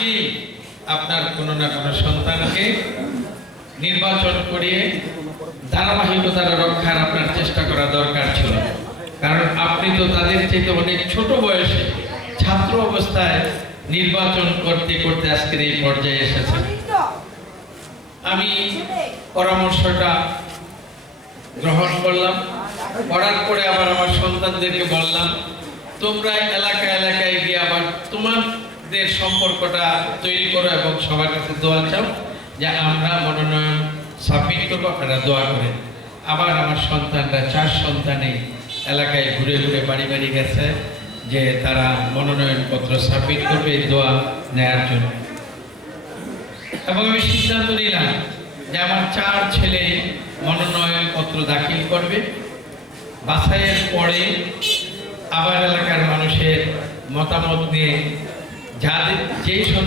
আগেই আপনার কোনো না কোনো সন্তানকে নির্বাচন করিয়ে ধারাবাহিকতা রক্ষার আপনার চেষ্টা করা দরকার ছিল। কারণ আপনি তো তাদের চেয়ে অনেক ছোট বয়সে ছাত্র অবস্থায় নির্বাচন করতে করতে আজকের এই পর্যায়ে এসেছেন। আমি পরামর্শটা গ্রহণ করলাম। করার পরে আবার আমার সন্তানদেরকে বললাম, তোমরা এলাকা এলাকায় গিয়ে আবার তোমাদের সম্পর্কটা তৈরি করো এবং সবার কাছে দোয়া চাও যে আমরা মনোনয়ন সাবমিট করব, আপনারা দোয়া করেন। আবার আমার সন্তানরা, চার সন্তানে এলাকায় ঘুরে ঘুরে বাড়ি বাড়ি গেছে যে তারা মনোনয়নপত্র সাবমিট করবে দোয়া নেয়ার জন্য। এবং আমি সিদ্ধান্ত নিলাম যে আমার চার ছেলে মনোনয়ন পত্র দাখিল করবে। বাছাইয়ের পরে আবার এলাকার মানুষের মতামত নিয়ে যাদের যেই সন্তান